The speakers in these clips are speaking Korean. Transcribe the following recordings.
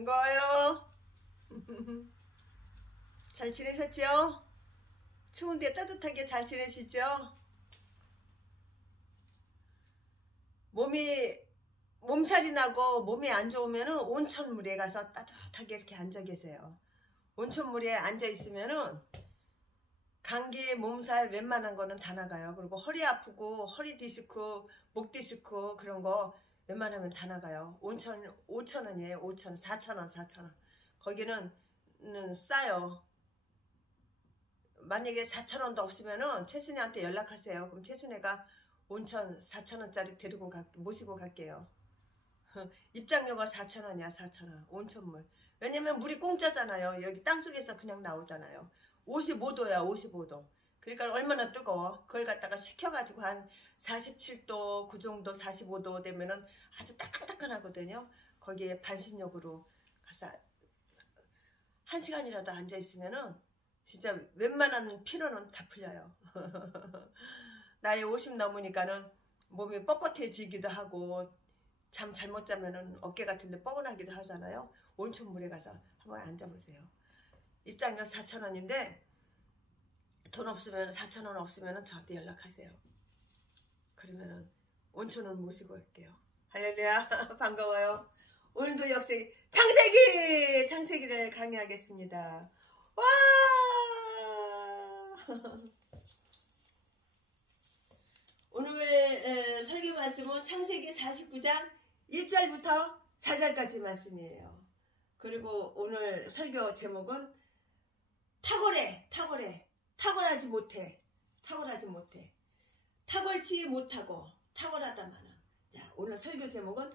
반가워요. 잘 지내셨죠? 추운데 따뜻하게 잘 지내시죠? 몸살이 나고 몸이 안 좋으면은 온천물에 가서 따뜻하게 이렇게 앉아 계세요. 온천물에 앉아 있으면은 감기, 몸살 웬만한 거는 다 나가요. 그리고 허리 아프고 허리 디스크, 목 디스크 그런 거 웬만하면 다 나가요. 온천 5,000원이에요. 5,000원, 4,000원, 4,000원. 거기는 싸요. 만약에 4,000원도 없으면은 채순이한테 연락하세요. 그럼 채순이가 온천 4,000원짜리 모시고 갈게요. 입장료가 4,000원이야. 4,000원. 온천물. 왜냐면 물이 공짜잖아요. 여기 땅속에서 그냥 나오잖아요. 55도야. 55도. 그러니까 얼마나 뜨거워. 그걸 갖다가 식혀가지고 한 47도 그 정도 45도 되면은 아주 따끈따끈하거든요. 거기에 반신욕으로 가서 1시간이라도 앉아있으면은 진짜 웬만한 피로는 다 풀려요. 나이 50 넘으니까는 몸이 뻣뻣해지기도 하고 잠 잘못 자면은 어깨 같은데 뻐근하기도 하잖아요. 온천물에 가서 한번 앉아보세요. 입장료 4,000원인데 돈 없으면 4,000원 없으면 저한테 연락하세요. 그러면은 온천을 모시고 올게요. 할렐루야. 반가워요. 오늘도 역시 창세기를 강의하겠습니다. 와! 오늘 설교 말씀은 창세기 49장 1절부터 4절까지 말씀이에요. 그리고 오늘 설교 제목은 탁월하지 못해. 탁월치 못하고 탁월하다마는. 자, 오늘 설교 제목은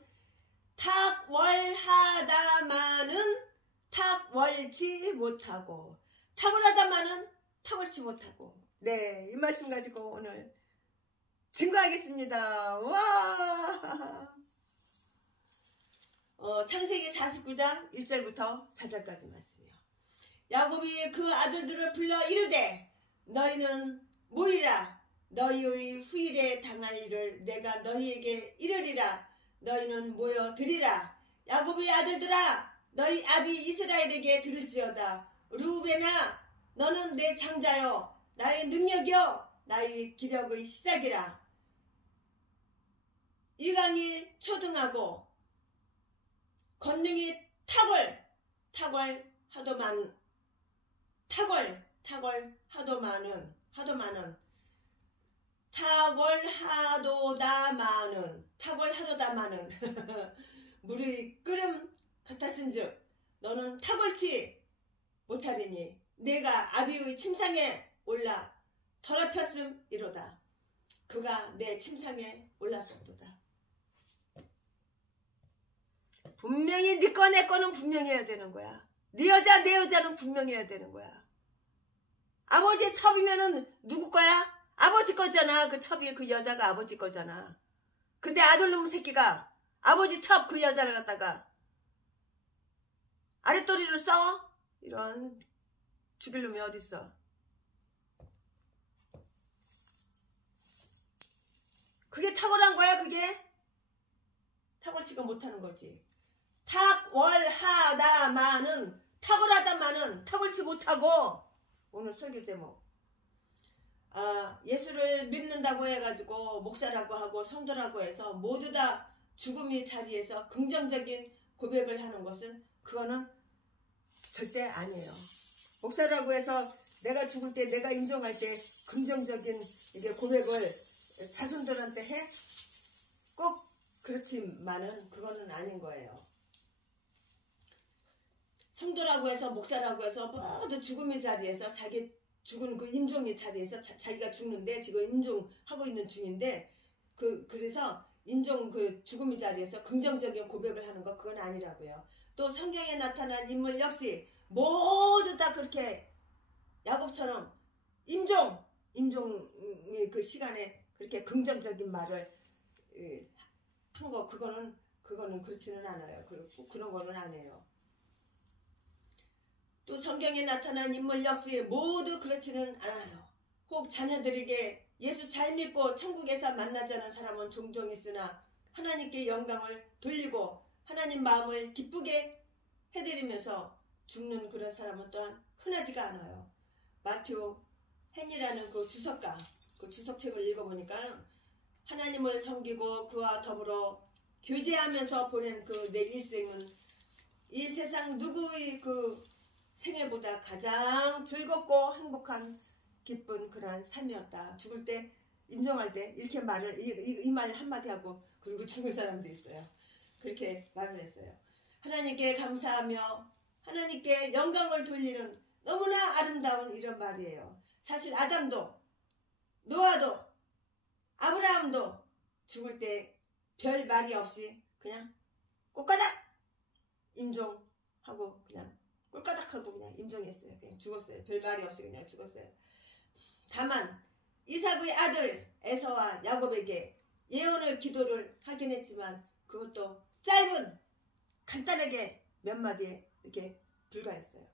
탁월하다마는 탁월치 못하고 탁월하다마는 탁월치 못하고. 네, 이 말씀 가지고 오늘 증거하겠습니다. 와! 창세기 49장 1절부터 4절까지 말씀이요. 야곱이 그 아들들을 불러 이르되 너희는 모이라. 너희의 후일에 당할 일을 내가 너희에게 이르리라. 너희는 모여드리라. 야곱의 아들들아 너희 아비 이스라엘에게 들을지어다. 르우벤아 너는 내 장자여 나의 능력이여 나의 기력의 시작이라. 이강이 초등하고 권능이 탁월하도마는 물의 끓음 같았은즉 너는 탁월치 못하리니 내가 아비의 침상에 올라 더럽혔음이로다. 그가 내 침상에 올랐었도다. 분명히 네 거 내 거는 분명히 해야 되는 거야. 네 여자 내 여자는 분명히 해야 되는 거야. 아버지의 첩이면은 누구 거야? 아버지 거잖아. 그 첩이 그 여자가 아버지 거잖아. 근데 아들놈 새끼가 아버지 첩 그 여자를 갖다가 아랫도리를 써? 이런 죽일 놈이 어딨어. 그게 탁월한 거야. 그게 탁월치가 못하는 거지. 탁월하다마는 탁월치 못하고. 오늘 설교 제목 예수를 믿는다고 해가지고 목사라고 하고 성도라고 해서 모두 다 죽음의 자리에서 긍정적인 고백을 하는 것은 그거는 절대 아니에요. 목사라고 해서 내가 죽을 때 내가 임종할 때 긍정적인 이게 고백을 자손들한테 해? 꼭 그렇지만은 그거는 아닌 거예요. 성도라고 해서 목사라고 해서 모두 죽음의 자리에서 자기 죽은 그 임종의 자리에서 자기가 죽는데 지금 임종하고 있는 중인데 그래서 임종 그 죽음의 자리에서 긍정적인 고백을 하는 거 그건 아니라고요. 또 성경에 나타난 인물 역시 모두 다 그렇게 야곱처럼 임종의 그 시간에 그렇게 긍정적인 말을 한 거 그거는 그렇지는 않아요. 그런 거는 아니에요. 또 성경에 나타난 인물 역시 모두 그렇지는 않아요. 혹 자녀들에게 예수 잘 믿고 천국에서 만나자는 사람은 종종 있으나 하나님께 영광을 돌리고 하나님 마음을 기쁘게 해드리면서 죽는 그런 사람은 또한 흔하지가 않아요. 마thew henry라는 그 주석가, 그 주석책을 읽어보니까 하나님을 섬기고 그와 더불어 교제하면서 보낸 그 내 일생은 이 세상 누구의 그 생애보다 가장 즐겁고 행복한 기쁜 그러한 삶이었다. 죽을 때 임종할 때 이렇게 말을 이 말 한마디 하고 그리고 죽은 사람도 있어요. 그렇게 말을 했어요. 하나님께 감사하며 하나님께 영광을 돌리는 너무나 아름다운 이런 말이에요. 사실 아담도 노아도 아브라함도 죽을 때 별 말이 없이 그냥 꼬까닥 임종하고 그냥 꼴까닥하고 그냥 임종했어요. 그냥 죽었어요. 별 말이 없이 그냥 죽었어요. 다만 이삭의 아들 에서와 야곱에게 예언을 기도를 하긴 했지만 그것도 짧은 간단하게 몇 마디에 이렇게 불과했어요.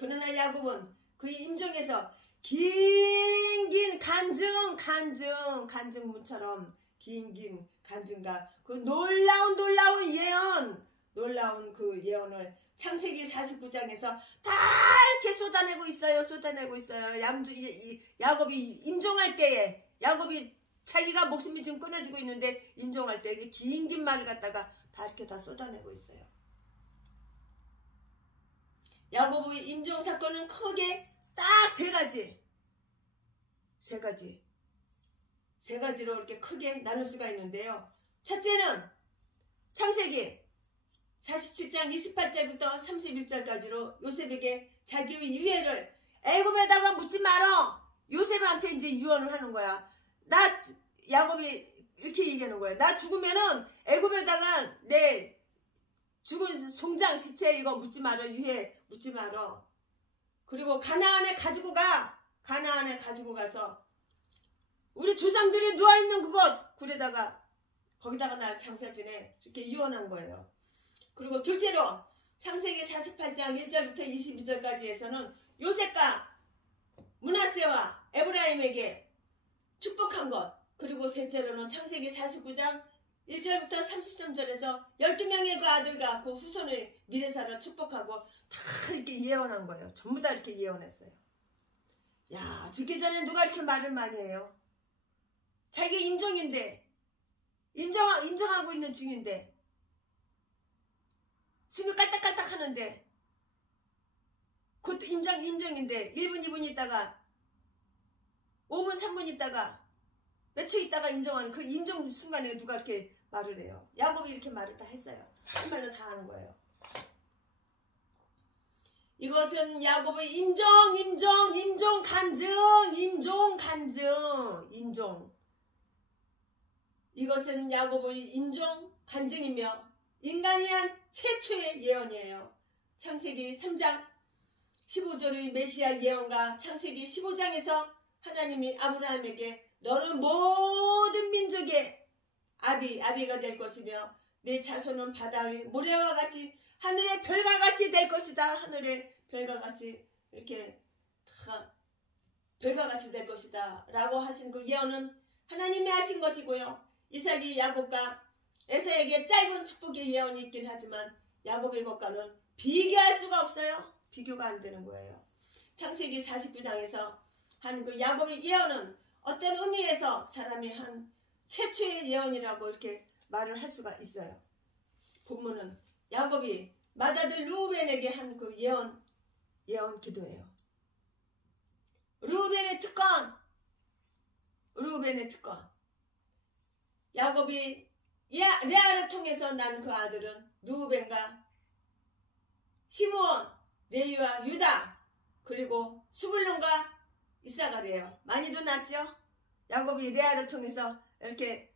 그러나 야곱은 그의 임종에서 긴 간증문처럼 긴 간증과 그 놀라운 예언, 놀라운 그 예언을 창세기 49장에서 다 이렇게 쏟아내고 있어요. 야곱이 임종할 때에, 야곱이 자기가 목숨이 지금 끊어지고 있는데 임종할 때 긴 말을 갖다가 다 이렇게 다 쏟아내고 있어요. 야곱의 임종 사건은 크게 딱 세 가지로 이렇게 크게 나눌 수가 있는데요. 첫째는 창세기 47장 28절부터 31절까지로 요셉에게 자기의 유해를 애굽에다가 묻지 말어. 요셉한테 이제 유언을 하는 거야. 야곱이 이렇게 얘기하는 거예요. 나 죽으면은 애굽에다가 내 죽은 송장 시체 이거 묻지 말어. 유해 묻지 말어. 그리고 가나안에 가지고 가서 우리 조상들이 누워있는 그곳 굴에다가 거기다가 날 장사 지내 이렇게 유언한 거예요. 그리고 둘째로 창세기 48장 1절부터 22절까지에서는 요셉과 므낫세와 에브라임에게 축복한 것. 그리고 셋째로는 창세기 49장 1절부터 33절에서 12명의 그 아들과 그 후손의 미래사를 축복하고 다 이렇게 예언한 거예요. 전부 다 이렇게 예언했어요. 야, 죽기 전에 누가 이렇게 말을 많이 해요? 자기 임종인데, 임종하고 있는 중인데, 숨이 깔딱깔딱 하는데, 곧 임종인데, 1분, 2분 있다가, 5분, 3분 있다가, 몇 초 있다가 임종하는 그 임종 순간에 누가 이렇게 말을 해요. 야곱이 이렇게 말을 다 했어요. 한 말로 다 하는 거예요. 이것은 야곱의 임종 간증. 이것은 야곱의 임종 간증이며 인간이 한 최초의 예언이에요. 창세기 3장 15절의 메시아 예언과 창세기 15장에서 하나님이 아브라함에게 너는 모든 민족의 아비가 될 것이며 내 자손은 바다의 모래와 같이 하늘의 별과 같이 될 것이다. 하늘의 별과 같이 이렇게 다 별과 같이 될 것이다 라고 하신 그 예언은 하나님이 하신 것이고요. 이삭이 야곱과 에서에게 짧은 축복의 예언이 있긴 하지만 야곱의 것과는 비교할 수가 없어요. 비교가 안 되는 거예요. 창세기 49장에서 한 그 야곱의 예언은 어떤 의미에서 사람이 한 최초의 예언이라고 이렇게 말을 할 수가 있어요. 본문은 야곱이 맏아들 르우벤에게 한 그 예언 기도예요. 르우벤의 특권. 야곱이 레아를 통해서 난 그 아들은 르우벤과 시므온, 레위와 유다, 그리고 스불론과 이사갈이에요. 많이도 낳았죠? 야곱이 레아를 통해서 이렇게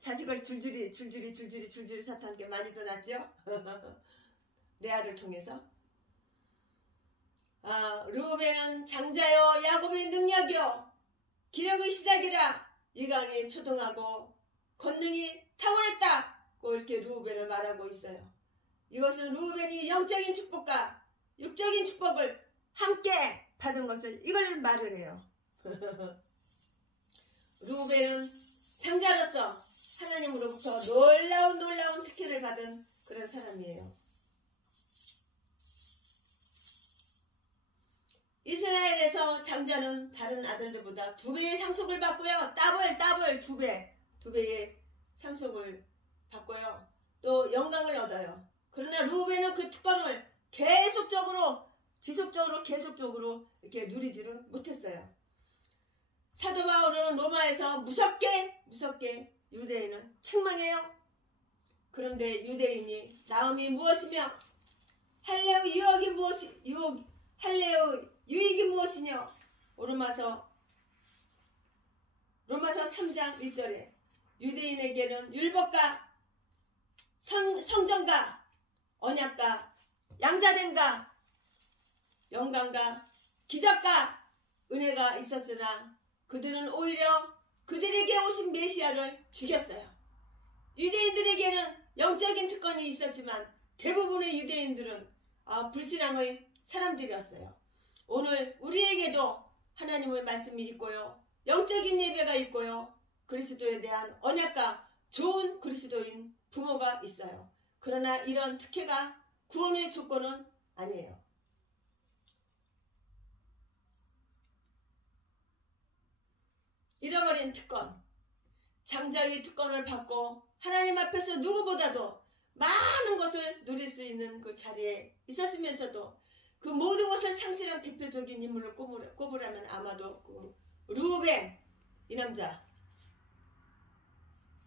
자식을 줄줄이 사탄께 많이도 낳았죠? 레아를 통해서. 르우벤은 장자요 야곱의 능력이요 기력의 시작이라 이강이 초등하고 권능이 탁월했다고 이렇게 르우벤을 말하고 있어요. 이것은 르우벤이 영적인 축복과 육적인 축복을 함께 받은 것을 이걸 말을 해요. 르우벤은 장자로서 하나님으로부터 놀라운 특혜를 받은 그런 사람이에요. 이스라엘에서 장자는 다른 아들들보다 2배의 상속을 받고요. 더블 2배의 상속을 받고요. 또 영광을 얻어요. 그러나 루벤은 그 특권을 계속적으로 이렇게 누리지를 못했어요. 사도 바울은 로마에서 무섭게 유대인을 책망해요. 그런데 유대인이 나음이 무엇이며 할례의 유익이 무엇이냐? 로마서 3장 1절에 유대인에게는 율법과 성전과 언약과 양자됨과 영광과 기적과 은혜가 있었으나 그들은 오히려 그들에게 오신 메시아를 죽였어요. 유대인들에게는 영적인 특권이 있었지만 대부분의 유대인들은 불신앙의 사람들이었어요. 오늘 우리에게도 하나님의 말씀이 있고요. 영적인 예배가 있고요. 그리스도에 대한 언약과 좋은 그리스도인 부모가 있어요. 그러나 이런 특혜가 구원의 조건은 아니에요. 잃어버린 특권, 장자의 특권을 받고 하나님 앞에서 누구보다도 많은 것을 누릴 수 있는 그 자리에 있었으면서도 그 모든 것을 상실한 대표적인 인물을 꼽으라면 아마도 그 르우벤, 이 남자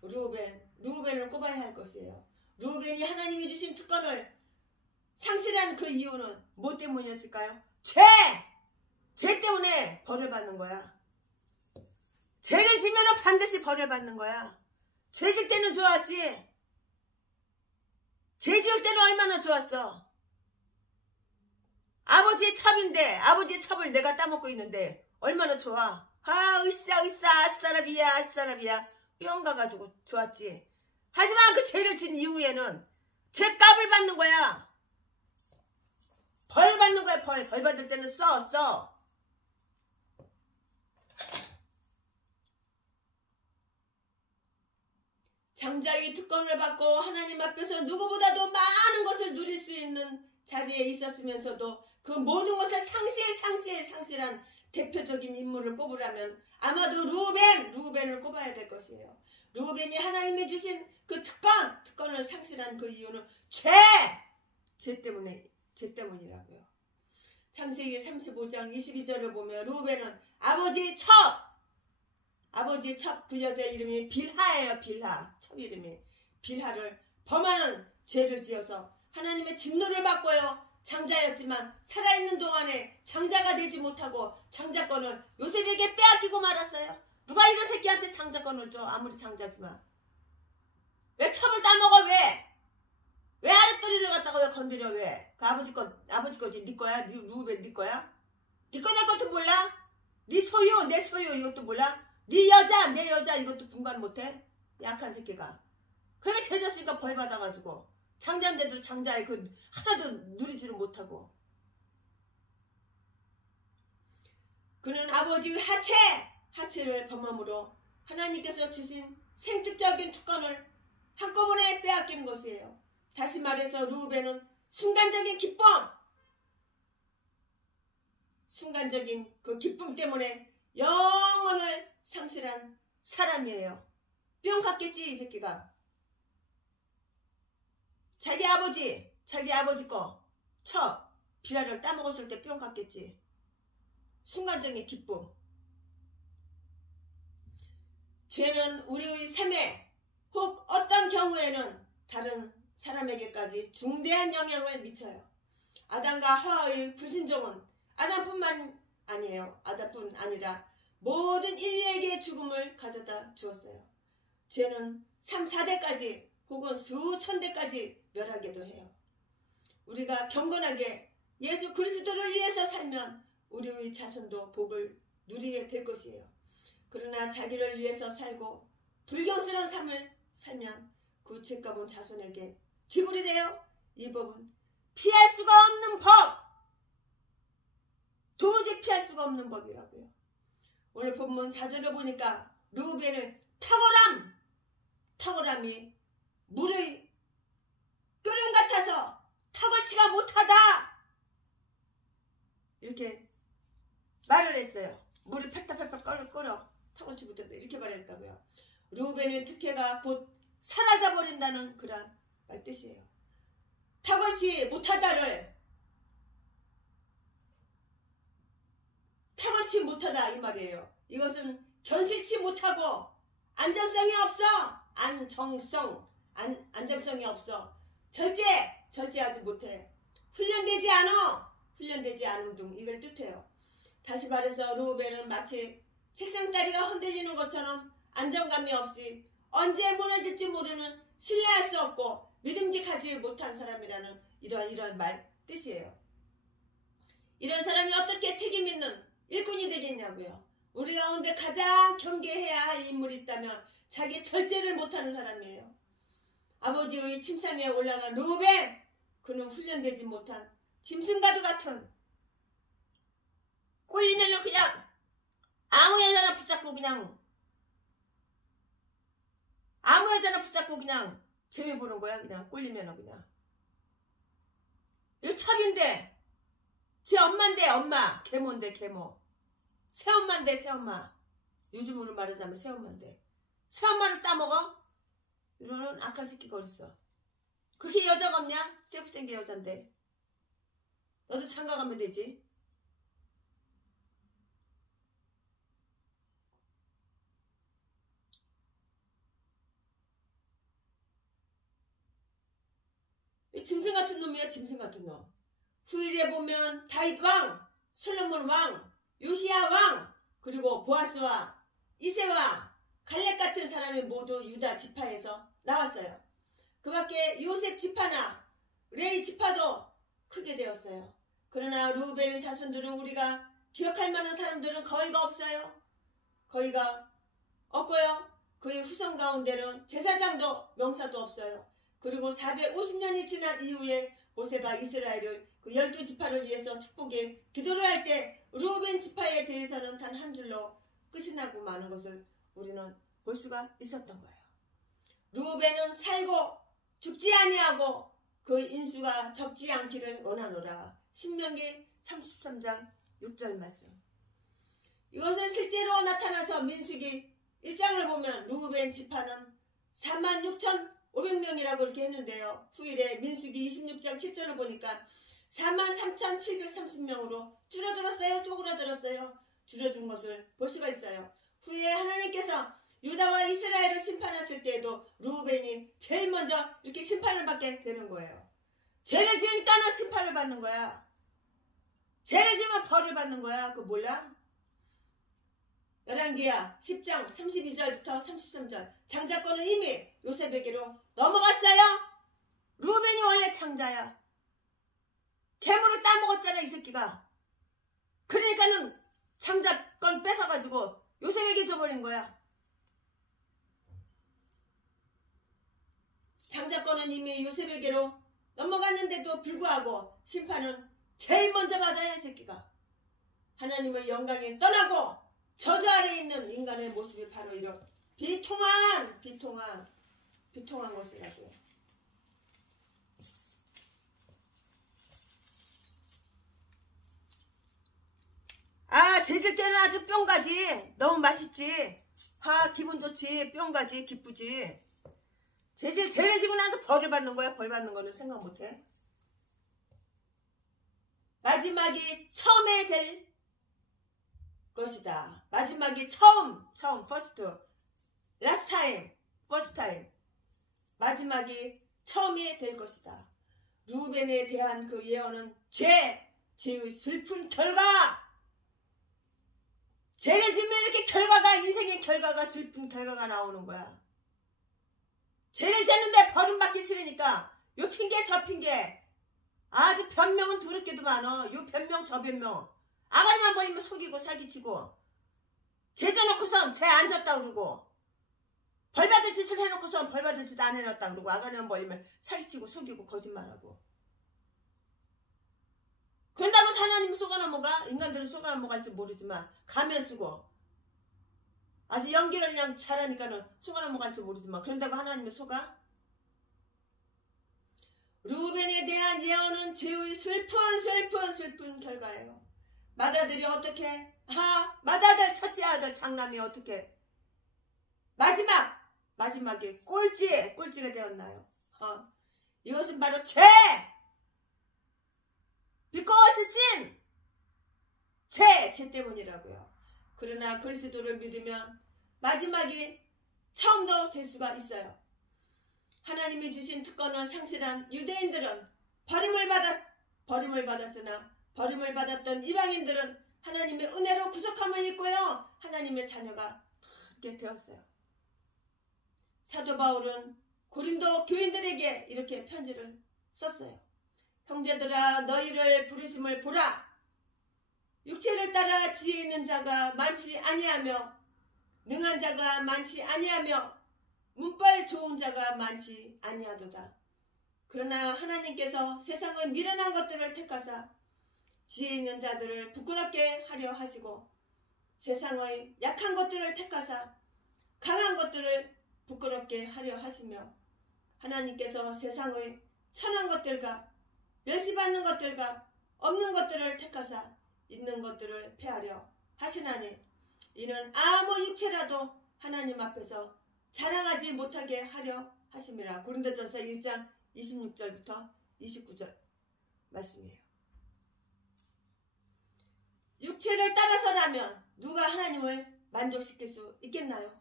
르우벤을 꼽아야 할 것이에요. 르우벤이 하나님이 주신 특권을 상실한 그 이유는 뭐 때문이었을까요? 죄 때문에 벌을 받는 거야. 죄를 지면 반드시 벌을 받는 거야. 죄 질 때는 좋았지. 죄 지을 때는 얼마나 좋았어. 아버지의 첩인데, 아버지의 첩을 내가 따먹고 있는데 얼마나 좋아. 으쌰 아싸라비야 뿅 가가지고 좋았지. 하지만 그 죄를 진 이후에는 죄값을 받는 거야. 벌 받는 거야. 벌 받을 때는 써. 장자의 특권을 받고 하나님 앞에서 누구보다도 많은 것을 누릴 수 있는 자리에 있었으면서도 그 모든 것을 상실한 대표적인 인물을 꼽으라면 아마도 르우벤을 꼽아야 될 것이에요. 르우벤이 하나님이 주신 그 특권을 상실한 그 이유는 죄 때문이라고요. 창세기 35장 22절을 보면 르우벤은 아버지의 첩 그 여자 이름이 빌하예요. 첩 이름이 빌하를 범하는 죄를 지어서 하나님의 진노를 받고요. 장자였지만 살아있는 동안에 장자가 되지 못하고 장자권을 요셉에게 빼앗기고 말았어요. 누가 이런 새끼한테 장자권을 줘? 아무리 장자지만. 왜 첩을 따먹어? 왜 아랫도리를 갖다가 왜 건드려? 왜? 그 아버지 거지. 네 거야? 루벤 네 거야? 네 거 내 것도 몰라? 네 소유 내 소유 이것도 몰라? 네 여자 내 여자 이것도 분간 못해? 약한 새끼가. 그러니까 죄졌으니까 벌 받아가지고 장자인데도 장자의 그 하나도 누리지를 못하고. 그는 아버지의 하체를 범함으로 하나님께서 주신 생축적인 특권을 한꺼번에 빼앗기는 것이에요. 다시 말해서 르우벤은 순간적인 기쁨 때문에 영혼을 상실한 사람이에요. 뿅 갔겠지 이 새끼가. 자기 아버지 거 첩 비라를 따먹었을 때 뿅 갔겠지. 순간적인 기쁨. 죄는 우리의 삶에 혹 어떤 경우에는 다른 사람에게까지 중대한 영향을 미쳐요. 아담과 하와의 불순종은 아담뿐 아니라 모든 인류에게 죽음을 가져다 주었어요. 죄는 3, 4대까지 혹은 수천 대까지 멸하기도 해요. 우리가 경건하게 예수 그리스도를 위해서 살면 우리의 자손도 복을 누리게 될 것이에요. 그러나 자기를 위해서 살고 불경스러운 삶을 살면 그 죄값은 자손에게 지불이 돼요. 이 법은 피할 수가 없는 법! 도저히 피할 수가 없는 법이라고요. 오늘 본문 4절을 보니까 르우벤의 탁월함이 물의 끓음 같아서 탁월치가 못하다 이렇게 말했어요. 물이 펠떡펠떡 끓어. 탁월치 못한다. 이렇게 말했다고요. 루벤의 특혜가 곧 사라져버린다는 그런 말 뜻이에요. 탁월치 못하다를 탁월치 못하다 이 말이에요. 이것은 견실치 못하고 안정성이 없어. 안정성이 없어. 절제하지 못해. 훈련되지 않음 등 이걸 뜻해요. 다시 말해서 루벤은 마치 책상다리가 흔들리는 것처럼 안정감이 없이 언제 무너질지 모르는 신뢰할 수 없고 믿음직하지 못한 사람이라는 이러한 말 뜻이에요. 이런 사람이 어떻게 책임 있는 일꾼이 되겠냐고요. 우리 가운데 가장 경계해야 할 인물이 있다면 자기 절제를 못하는 사람이에요. 아버지의 침상에 올라간 루벤, 그는 훈련되지 못한 짐승과도 같은 꼴리면은 그냥 아무 여자나 붙잡고 그냥 재미 보는 거야. 그냥 꼴리면은 그냥 이거 첩인데 지 엄마인데 엄마, 계모인데 계모, 새엄마인데 새엄마, 요즘으로 말하자면 새엄마인데 새엄마를 따먹어? 이러는 악한 새끼가 어딨어. 그렇게 여자가 없냐? 쎄생긴 여잔데 너도 장가가면 되지. 이 짐승 같은 놈이야. 짐승 같은 놈. 후일에 보면 다윗 왕, 솔로몬 왕, 요시야 왕, 그리고 보아스와 이세와 갈렙 같은 사람이 모두 유다 지파에서 나왔어요. 그 밖에 요셉 지파나 레위 지파도 크게 되었어요. 그러나 루벤의 자손들은 우리가 기억할 만한 사람들은 거의가 없어요. 거의가 없고요. 그의 후손 가운데는 제사장도 명사도 없어요. 그리고 450년이 지난 이후에 모세가 이스라엘을 그 12지파를 위해서 축복의 기도를 할 때 루벤 지파에 대해서는 단 한 줄로 끝이 나고 마는 것을 우리는 볼 수가 있었던 거예요. 루벤은 살고 죽지 아니하고 그 인수가 적지 않기를 원하노라. 신명기 33장 6절 말씀. 이것은 실제로 나타나서 민수기 1장을 보면 루벤 지파는 46,500명이라고 이렇게 했는데요. 후일에 민수기 26장 7절을 보니까 43,730명으로 줄어들었어요. 쪼그라들었어요. 줄어든 것을 볼 수가 있어요. 후에 하나님께서 유다와 이스라엘을 심판하실 때에도 루벤이 제일 먼저 이렇게 심판을 받게 되는 거예요. 죄를 지으니까는 심판을 받는 거야. 죄를 지으면 벌을 받는 거야. 그거 몰라? 열왕기야 10장 32절부터 33절. 장자권은 이미 요셉에게로 넘어갔어요. 루벤이 원래 장자야. 괴물을 따먹었잖아 이 새끼가. 그러니까는 장자권 뺏어가지고 요셉에게 줘버린 거야. 장자권은 이미 요셉에게로 넘어갔는데도 불구하고 심판은 제일 먼저 받아야 이 새끼가. 하나님의 영광이 떠나고 저주 아래에 있는 인간의 모습이 바로 이런 비통한 것이라고요. 아, 재질 때는 아주 뿅가지. 너무 맛있지. 기분 좋지. 뿅가지. 기쁘지. 죄를 지고 나서 벌을 받는 거야. 벌 받는 거는 생각 못해. 마지막이 처음에 될 것이다. 마지막이 처음 first, last time, first time. 마지막이 처음이 될 것이다. 루벤에 대한 그 예언은 죄의 슬픈 결과. 죄를 지면 이렇게 인생의 결과가 슬픈 결과가 나오는 거야. 죄를 짓는데 벌은 받기 싫으니까 요 핑계 저 핑계. 아주 변명은 두렵게도 많어. 요 변명 저 변명. 아가리만 보이면 속이고 사기치고 죄 져놓고선 죄 안 졌다 그러고 벌 받을 짓을 해놓고선 벌 받을 짓 안 해놨다 그러고 아가리만 보이면 사기치고 속이고 거짓말하고. 그런다고 하나님 속아 넘어가? 인간들은 속아 넘어갈지 모르지만 가면 쓰고 아주 연기를 그냥 잘하니까는 속아 넘어갈지 모르지만 그런다고 하나님의 속아? 루벤에 대한 예언은 죄의 슬픈 결과예요. 맏아들이 어떻게 맏아들 첫째 아들 장남이 어떻게 마지막에 꼴찌가 되었나요? 이것은 바로 죄 because sin 죄 때문이라고요. 그러나 그리스도를 믿으면 마지막이 처음도 될 수가 있어요. 하나님이 주신 특권을 상실한 유대인들은 버림을 받았으나 버림을 받았던 이방인들은 하나님의 은혜로 구속함을 입고요. 하나님의 자녀가 그렇게 되었어요. 사도 바울은 고린도 교인들에게 이렇게 편지를 썼어요. 형제들아 너희를 부르심을 보라. 육체를 따라 지혜 있는 자가 많지 아니하며 능한 자가 많지 아니하며 문빨 좋은 자가 많지 아니하도다. 그러나 하나님께서 세상의 미련한 것들을 택하사 지혜 있는 자들을 부끄럽게 하려 하시고 세상의 약한 것들을 택하사 강한 것들을 부끄럽게 하려 하시며 하나님께서 세상의 천한 것들과 멸시받는 것들과 없는 것들을 택하사 있는 것들을 폐하려 하시나니 이는 아무 육체라도 하나님 앞에서 자랑하지 못하게 하려 하심이라. 고린도전서 1장 26절부터 29절 말씀이에요. 육체를 따라서라면 누가 하나님을 만족시킬 수 있겠나요?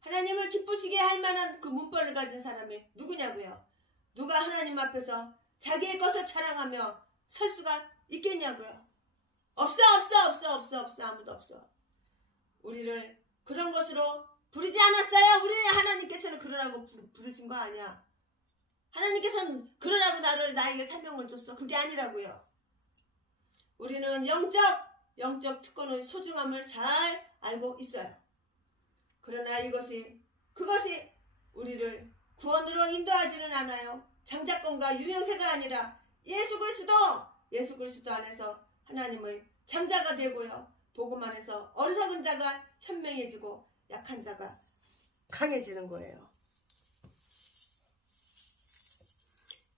하나님을 기쁘시게 할 만한 그 문벌을 가진 사람이 누구냐고요? 누가 하나님 앞에서 자기의 것을 자랑하며 설 수가 있겠냐고요? 없어. 아무도 없어. 우리를 그런 것으로 부르지 않았어요. 우리 하나님께서는 그러라고 부르신 거 아니야. 하나님께서는 그러라고 나에게 사명을 줬어. 그게 아니라고요. 우리는 영적 특권의 소중함을 잘 알고 있어요. 그러나 그것이 우리를 구원으로 인도하지는 않아요. 장자권과 유명세가 아니라 예수 그리스도 안에서 하나님의 장자가 되고요. 복음 안에서 어리석은 자가 현명해지고 약한 자가 강해지는 거예요.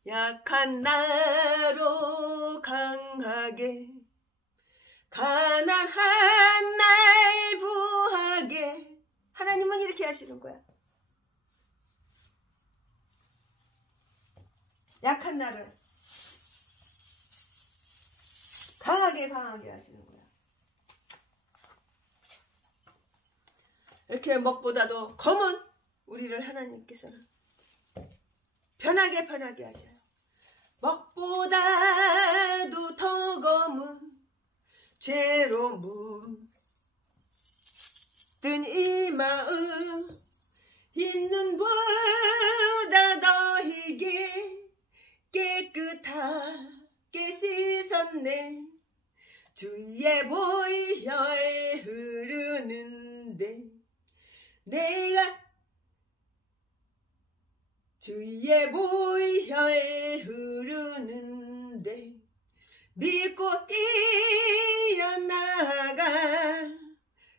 약한 나로 강하게 가난한 날 부하게 하나님은 이렇게 하시는 거야. 약한 나를 강하게 하시는 거야. 이렇게 먹보다도 검은 우리를 하나님께서는 편하게 하셔요. 먹보다도 더 검은 죄로 물든 이 마음 있는 보다 더이게 깨끗하게 씻었네. 주의 보혈 흐르는데 주의 보혈 흐르는데 믿고 뛰어나가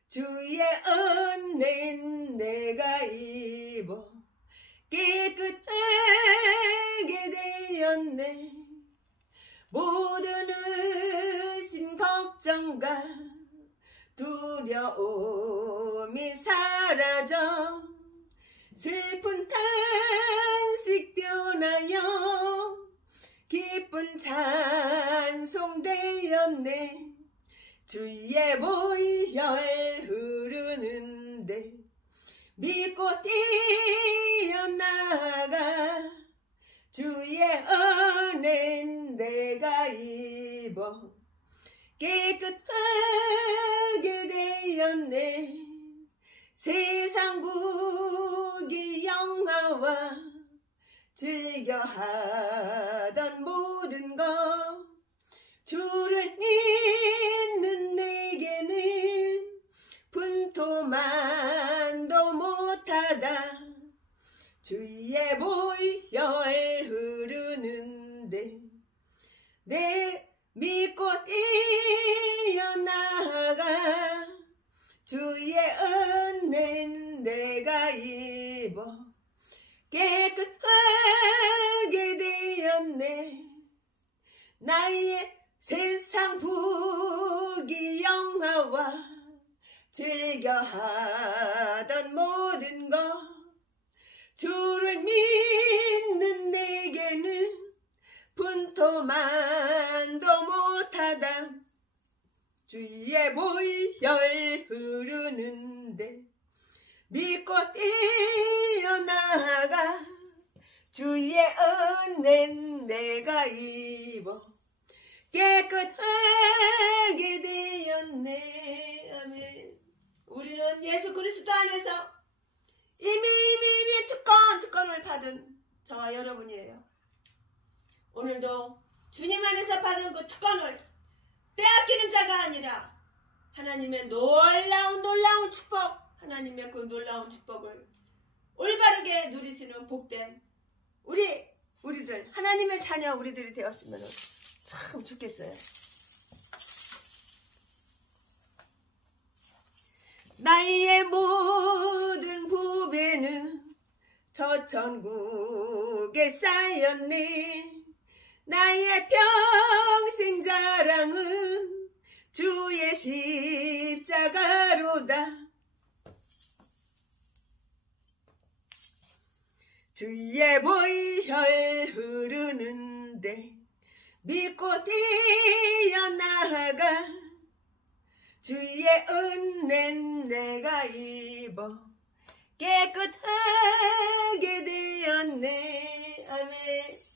주의 은혜는 내가 입어 깨끗하게 되었네. 모든 의심 걱정과 두려움이 사라져 슬픈 탄식 변하여 기쁜 찬송 되었네. 주의 보혈 흐르는데 믿고 뛰어나가 주의 은혜는 내가 입어 깨끗하게 되었네. 세상 부귀 영화와 즐겨하던 모든 것 주를 믿는 내게는 분토만도 못하다. 주의 보혈 흐르는데 내 믿고 뛰어나가 주의 은혜는 내가 입어 깨끗하게 되었네. 나의 세상 부귀영화와 즐겨하던 모든 것 주를 믿는 내게는 분토만도 못하다. 주의 보혈 흐르는데 믿고 뛰어나가 주의 은혜는 내가 입어 깨끗하게 되었네. 아멘. 우리는 예수 그리스도 안에서 이미 특권을 받은 저와 여러분이에요. 오늘도 주님 안에서 받은 그 특권을 빼앗기는 자가 아니라 하나님의 놀라운 축복, 하나님의 그 놀라운 축복을 올바르게 누리시는 복된 우리들, 하나님의 자녀 우리들이 되었으면 참 좋겠어요. 나의 모든 부배는 저 천국에 쌓였네. 나의 평생 자랑은 주의 십자가로다. 주의 보혈 흐르는데 믿고 뛰어나가 주의 은혜는 내가 입어 깨끗하게 되었네. 아멘.